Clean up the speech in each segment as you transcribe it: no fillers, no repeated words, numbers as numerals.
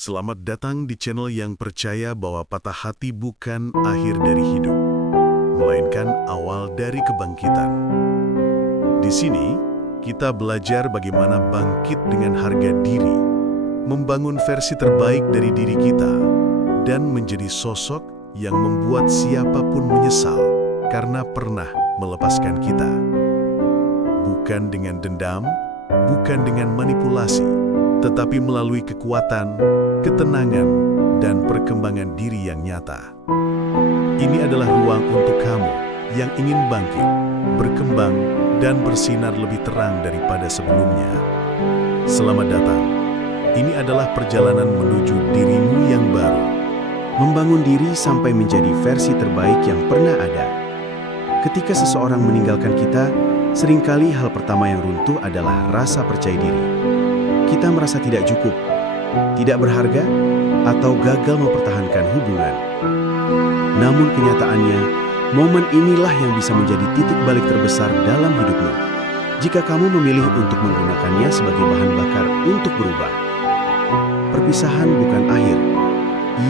Selamat datang di channel yang percaya bahwa patah hati bukan akhir dari hidup, melainkan awal dari kebangkitan. Di sini, kita belajar bagaimana bangkit dengan harga diri, membangun versi terbaik dari diri kita, dan menjadi sosok yang membuat siapapun menyesal karena pernah melepaskan kita. Bukan dengan dendam, bukan dengan manipulasi, tetapi melalui kekuatan, ketenangan, dan perkembangan diri yang nyata. Ini adalah ruang untuk kamu yang ingin bangkit, berkembang, dan bersinar lebih terang daripada sebelumnya. Selamat datang. Ini adalah perjalanan menuju dirimu yang baru. Membangun diri sampai menjadi versi terbaik yang pernah ada. Ketika seseorang meninggalkan kita, seringkali hal pertama yang runtuh adalah rasa percaya diri. Kita merasa tidak cukup, tidak berharga, atau gagal mempertahankan hubungan. Namun kenyataannya, momen inilah yang bisa menjadi titik balik terbesar dalam hidupmu. Jika kamu memilih untuk menggunakannya sebagai bahan bakar untuk berubah. Perpisahan bukan akhir,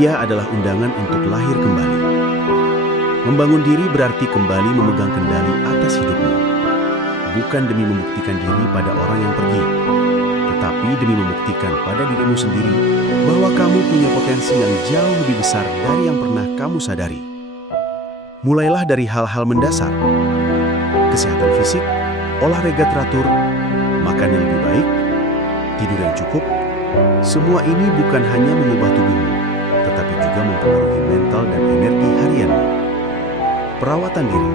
ia adalah undangan untuk lahir kembali. Membangun diri berarti kembali memegang kendali atas hidupmu. Bukan demi membuktikan diri pada orang yang pergi, tetapi demi membuktikan pada dirimu sendiri bahwa kamu punya potensi yang jauh lebih besar dari yang pernah kamu sadari. Mulailah dari hal-hal mendasar. Kesehatan fisik, olahraga teratur, makan yang lebih baik, tidur yang cukup. Semua ini bukan hanya mengubah tubuhmu, tetapi juga mempengaruhi mental dan energi harianmu. Perawatan diri,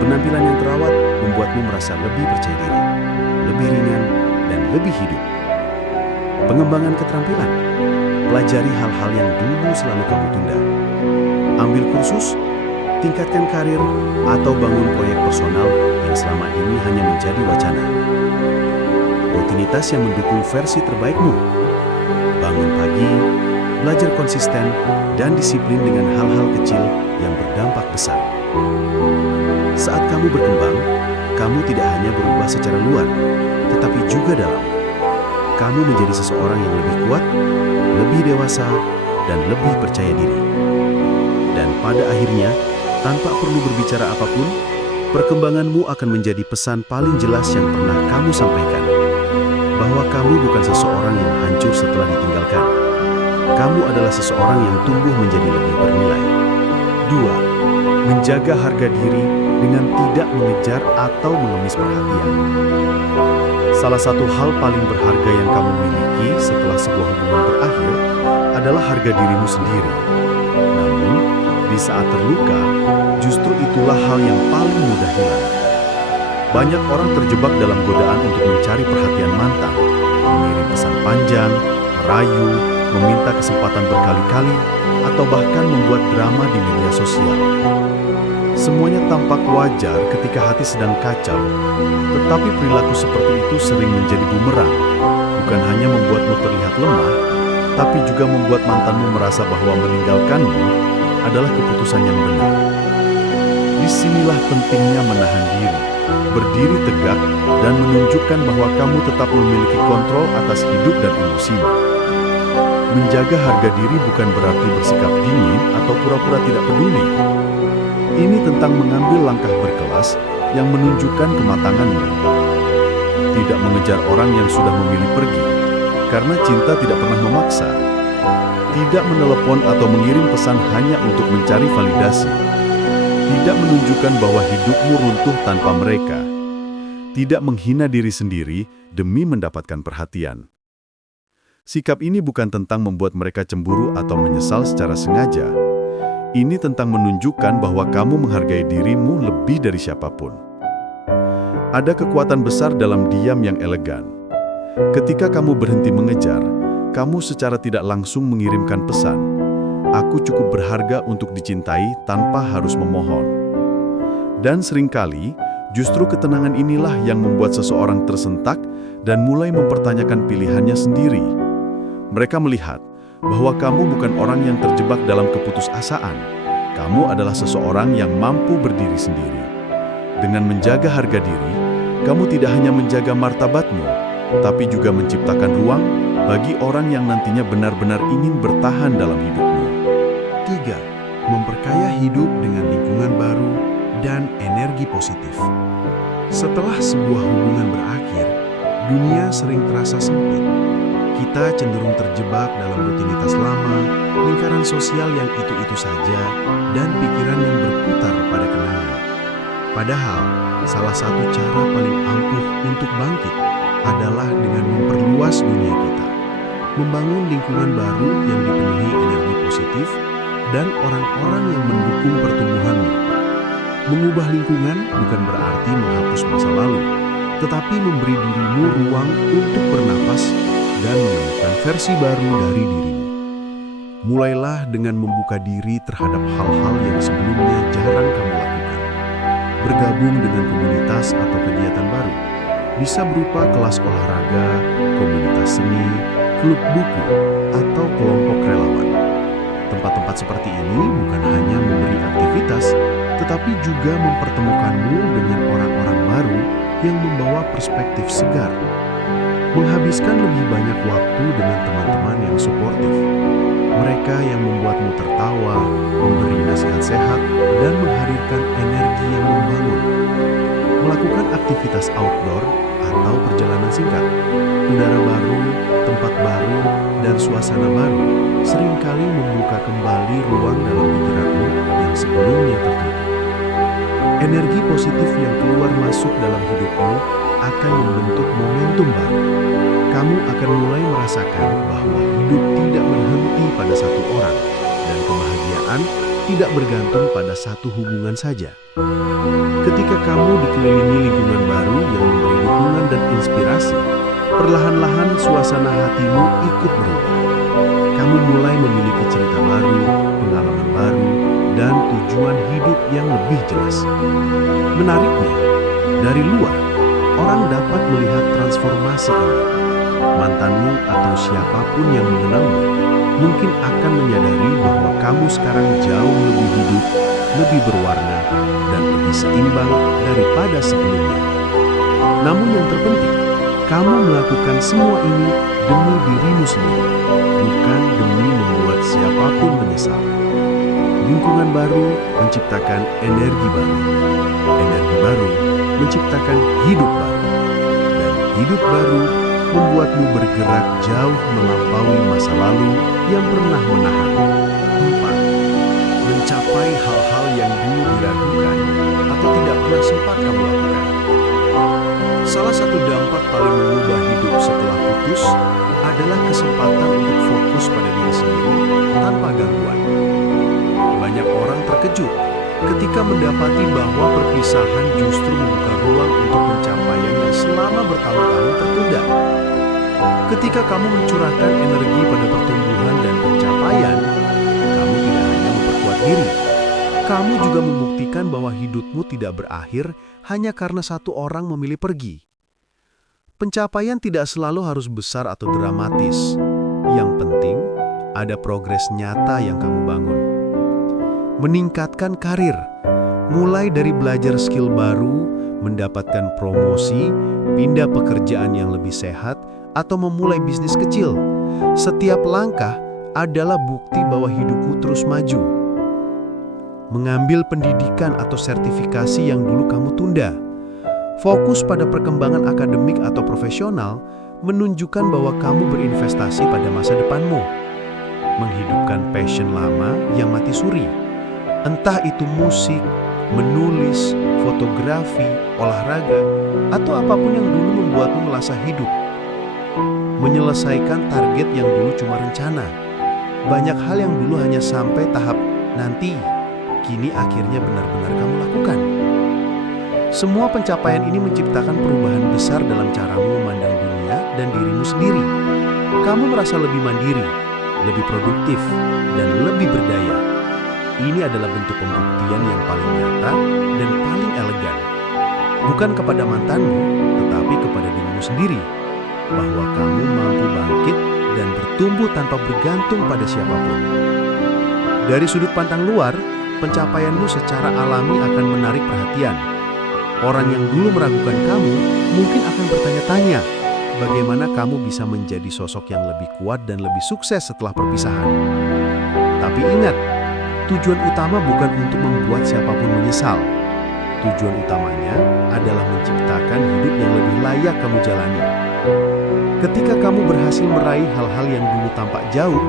penampilan yang terawat membuatmu merasa lebih percaya diri, lebih ringan, dan lebih hidup. Pengembangan keterampilan, pelajari hal-hal yang dulu selalu kamu tunda. Ambil kursus, tingkatkan karir, atau bangun proyek personal yang selama ini hanya menjadi wacana. Rutinitas yang mendukung versi terbaikmu. Bangun pagi, belajar konsisten, dan disiplin dengan hal-hal kecil yang berdampak besar. Saat kamu berkembang, kamu tidak hanya berubah secara luar, tetapi juga dalam. Kamu menjadi seseorang yang lebih kuat, lebih dewasa, dan lebih percaya diri. Dan pada akhirnya, tanpa perlu berbicara apapun, perkembanganmu akan menjadi pesan paling jelas yang pernah kamu sampaikan. Bahwa kamu bukan seseorang yang hancur setelah ditinggalkan. Kamu adalah seseorang yang tumbuh menjadi lebih bernilai. 2. Menjaga harga diri dengan tidak mengejar atau mengemis perhatian. Salah satu hal paling berharga yang kamu miliki setelah sebuah hubungan berakhir adalah harga dirimu sendiri. Namun, di saat terluka, justru itulah hal yang paling mudah hilang. Banyak orang terjebak dalam godaan untuk mencari perhatian mantan, mengirim pesan panjang, merayu, meminta kesempatan berkali-kali, atau bahkan membuat drama di media sosial. Semuanya tampak wajar ketika hati sedang kacau, tetapi perilaku seperti itu sering menjadi bumerang, bukan hanya membuatmu terlihat lemah, tapi juga membuat mantanmu merasa bahwa meninggalkanmu adalah keputusan yang benar. Disinilah pentingnya menahan diri, berdiri tegak, dan menunjukkan bahwa kamu tetap memiliki kontrol atas hidup dan emosimu. Menjaga harga diri bukan berarti bersikap dingin atau pura-pura tidak peduli. Ini tentang mengambil langkah berkelas yang menunjukkan kematanganmu. Tidak mengejar orang yang sudah memilih pergi, karena cinta tidak pernah memaksa. Tidak menelepon atau mengirim pesan hanya untuk mencari validasi. Tidak menunjukkan bahwa hidupmu runtuh tanpa mereka. Tidak menghina diri sendiri demi mendapatkan perhatian. Sikap ini bukan tentang membuat mereka cemburu atau menyesal secara sengaja. Ini tentang menunjukkan bahwa kamu menghargai dirimu lebih dari siapapun. Ada kekuatan besar dalam diam yang elegan. Ketika kamu berhenti mengejar, kamu secara tidak langsung mengirimkan pesan, "Aku cukup berharga untuk dicintai tanpa harus memohon." Dan seringkali, justru ketenangan inilah yang membuat seseorang tersentak dan mulai mempertanyakan pilihannya sendiri. Mereka melihat bahwa kamu bukan orang yang terjebak dalam keputusasaan. Kamu adalah seseorang yang mampu berdiri sendiri. Dengan menjaga harga diri, kamu tidak hanya menjaga martabatmu, tapi juga menciptakan ruang, bagi orang yang nantinya benar-benar ingin bertahan dalam hidupmu. 3. Memperkaya hidup dengan lingkungan baru dan energi positif. Setelah sebuah hubungan berakhir, dunia sering terasa sempit. Kita cenderung terjebak dalam rutinitas lama, lingkaran sosial yang itu-itu saja, dan pikiran yang berputar pada kenangan. Padahal, salah satu cara paling ampuh untuk bangkit adalah dengan memperluas dunia kita. Membangun lingkungan baru yang dipenuhi energi positif dan orang-orang yang mendukung pertumbuhanmu. Mengubah lingkungan bukan berarti menghapus masa lalu, tetapi memberi dirimu ruang untuk bernapas dan menemukan versi baru dari dirimu. Mulailah dengan membuka diri terhadap hal-hal yang sebelumnya jarang kamu lakukan. Bergabung dengan komunitas atau kegiatan baru. Bisa berupa kelas olahraga, komunitas seni, klub buku, atau kelompok relawan. Tempat-tempat seperti ini bukan hanya memberi aktivitas, tetapi juga mempertemukanmu dengan orang-orang baru yang membawa perspektif segar. Menghabiskan lebih banyak waktu dengan teman-teman yang suportif. Mereka yang membuatmu tertawa, memberi nasihat sehat, dan menghadirkan energi yang membangun. Melakukan aktivitas outdoor atau perjalanan singkat, udara baru, tempat baru, dan suasana baru seringkali membuka kembali ruang dalam pikiranmu yang sebelumnya tertutup. Energi positif yang keluar masuk dalam hidupmu akan membentuk momentum baru. Kamu akan mulai merasakan bahwa hidup tidak berhenti pada satu orang, dan kebahagiaan tidak bergantung pada satu hubungan saja. Ketika kamu dikelilingi lingkungan baru yang memberi dukungan dan inspirasi, perlahan-lahan suasana hatimu ikut berubah. Kamu mulai memiliki cerita baru, pengalaman baru, dan tujuan hidup yang lebih jelas. Menariknya, dari luar, orang dapat melihat transformasi ini. Mantanmu atau siapapun yang mengenalmu mungkin akan menyadari bahwa kamu sekarang jauh lebih hidup, lebih berwarna, dan lebih seimbang daripada sebelumnya. Namun yang terpenting, kamu melakukan semua ini demi dirimu sendiri, bukan demi membuat siapapun menyesal. Lingkungan baru menciptakan energi baru. Energi baru menciptakan hidup baru. Dan hidup baru membuatmu bergerak jauh melampaui masa lalu yang pernah menahanmu. 4. Mencapai hal-hal yang dulu diragukan atau tidak pernah sempat kamu lakukan. Salah satu dampak paling mengubah hidup setelah putus adalah kesempatan untuk fokus pada diri sendiri tanpa gangguan. Banyak orang terkejut ketika mendapati bahwa perpisahan justru membuka ruang untuk pencapaian yang selama bertahun-tahun tertunda. Ketika kamu mencurahkan energi pada pertumbuhan dan pencapaian, kamu tidak hanya memperkuat diri, kamu juga membuktikan bahwa hidupmu tidak berakhir hanya karena satu orang memilih pergi. Pencapaian tidak selalu harus besar atau dramatis. Yang penting, ada progres nyata yang kamu bangun. Meningkatkan karir, mulai dari belajar skill baru, mendapatkan promosi, pindah pekerjaan yang lebih sehat, atau memulai bisnis kecil. Setiap langkah adalah bukti bahwa hidupmu terus maju. Mengambil pendidikan atau sertifikasi yang dulu kamu tunda. Fokus pada perkembangan akademik atau profesional menunjukkan bahwa kamu berinvestasi pada masa depanmu. Menghidupkan passion lama yang mati suri. Entah itu musik, menulis, fotografi, olahraga, atau apapun yang dulu membuatmu merasa hidup. Menyelesaikan target yang dulu cuma rencana. Banyak hal yang dulu hanya sampai tahap nanti, kini akhirnya benar-benar kamu lakukan. Semua pencapaian ini menciptakan perubahan besar dalam caramu memandang dunia dan dirimu sendiri. Kamu merasa lebih mandiri, lebih produktif, dan lebih berdaya. Ini adalah bentuk pembuktian yang paling nyata dan paling elegan. Bukan kepada mantanmu, tetapi kepada dirimu sendiri. Bahwa kamu mampu bangkit dan bertumbuh tanpa bergantung pada siapapun. Dari sudut pandang luar, pencapaianmu secara alami akan menarik perhatian. Orang yang dulu meragukan kamu mungkin akan bertanya-tanya, bagaimana kamu bisa menjadi sosok yang lebih kuat dan lebih sukses setelah perpisahan. Tapi ingat, tujuan utama bukan untuk membuat siapapun menyesal. Tujuan utamanya adalah menciptakan hidup yang lebih layak kamu jalani. Ketika kamu berhasil meraih hal-hal yang dulu tampak jauh,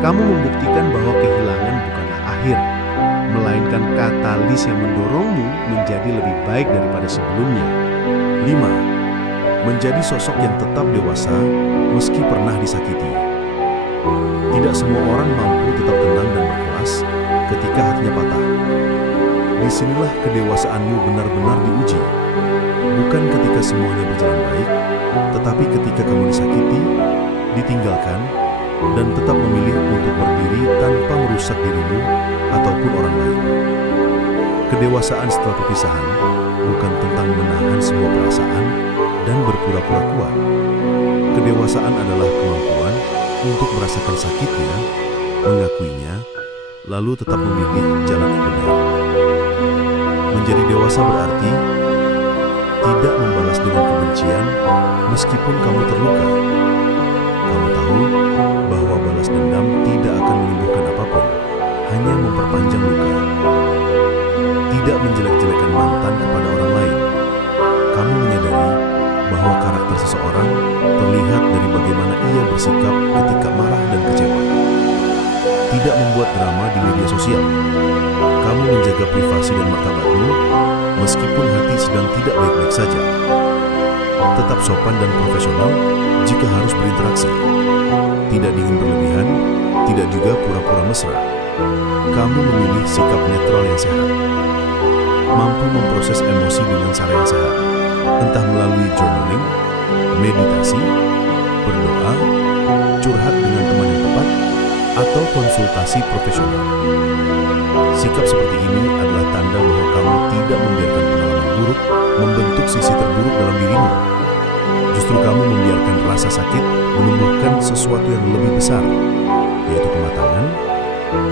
kamu membuktikan bahwa kehilangan bukanlah akhir, melainkan katalis yang mendorongmu menjadi lebih baik daripada sebelumnya. 5. Menjadi sosok yang tetap dewasa meski pernah disakiti. Tidak semua orang mampu tetap tenang dan berkelas ketika hatinya patah. Disinilah kedewasaanmu benar-benar diuji. Bukan ketika semuanya berjalan baik, tetapi ketika kamu disakiti, ditinggalkan, dan tetap memilih untuk berdiri tanpa merusak dirimu ataupun orang lain. Kedewasaan setelah perpisahan bukan tentang menahan semua perasaan dan berpura-pura kuat. Kedewasaan adalah kemampuan untuk merasakan sakitnya, mengakuinya, lalu tetap memilih jalan yang benar. Menjadi dewasa berarti tidak membalas dengan kebencian meskipun kamu terluka. Kamu tahu bahwa balas dendam tidak akan menyembuhkan apapun, hanya memperpanjang luka. Tidak menjelek-jelekan mantan kepada orang lain. Kamu menyadari bahwa karakter seseorang terlihat dari bagaimana ia bersikap ketika marah dan kecewa. Tidak membuat drama di media sosial. Kamu menjaga privasi dan martabatmu, meskipun hati sedang tidak baik-baik saja. Tetap sopan dan profesional jika harus berinteraksi. Tidak dingin berlebihan, tidak juga pura-pura mesra. Kamu memilih sikap netral yang sehat. Mampu memproses emosi dengan cara yang sehat, entah melalui journaling, meditasi, berdoa, curhat dengan teman yang tepat, atau konsultasi profesional. Sikap seperti ini adalah tanda bahwa kamu tidak membiarkan pengalaman buruk membentuk sisi terburuk dalam dirimu. Justru kamu membiarkan rasa sakit menumbuhkan sesuatu yang lebih besar, yaitu kematangan,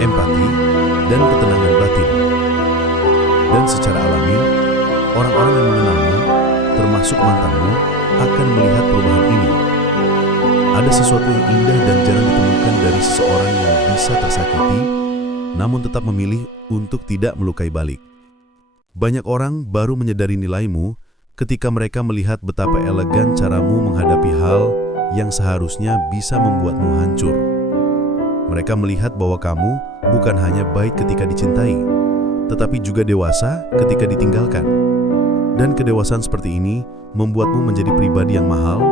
empati, dan ketenangan batin. Dan secara alami, orang-orang yang mengenalmu, termasuk mantanmu, akan melihat perubahan ini. Ada sesuatu yang indah dan jarang ditemukan dari seseorang yang bisa tersakiti, namun tetap memilih untuk tidak melukai balik. Banyak orang baru menyadari nilaimu ketika mereka melihat betapa elegan caramu menghadapi hal yang seharusnya bisa membuatmu hancur. Mereka melihat bahwa kamu bukan hanya baik ketika dicintai, tetapi juga dewasa ketika ditinggalkan. Dan kedewasaan seperti ini membuatmu menjadi pribadi yang mahal,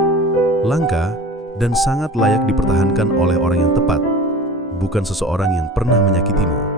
langka, dan sangat layak dipertahankan oleh orang yang tepat, bukan seseorang yang pernah menyakitimu.